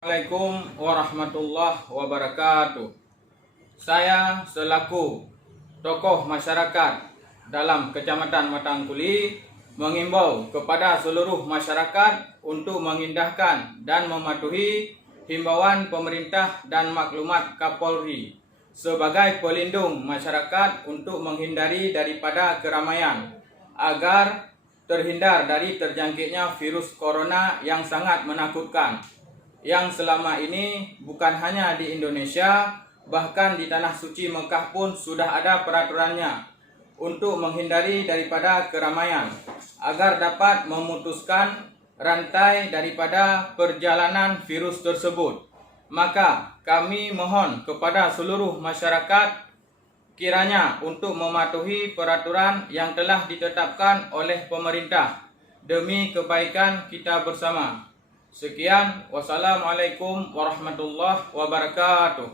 Assalamualaikum warahmatullahi wabarakatuh. Saya selaku tokoh masyarakat dalam Kecamatan Matangkuli mengimbau kepada seluruh masyarakat untuk mengindahkan dan mematuhi himbauan pemerintah dan maklumat Kapolri sebagai pelindung masyarakat untuk menghindari daripada keramaian agar terhindar dari terjangkitnya virus corona yang sangat menakutkan, yang selama ini bukan hanya di Indonesia, bahkan di Tanah Suci Mekah pun sudah ada peraturannya untuk menghindari daripada keramaian agar dapat memutuskan rantai daripada perjalanan virus tersebut. Maka kami mohon kepada seluruh masyarakat kiranya untuk mematuhi peraturan yang telah ditetapkan oleh pemerintah demi kebaikan kita bersama. Sekian, wassalamualaikum warahmatullahi wabarakatuh.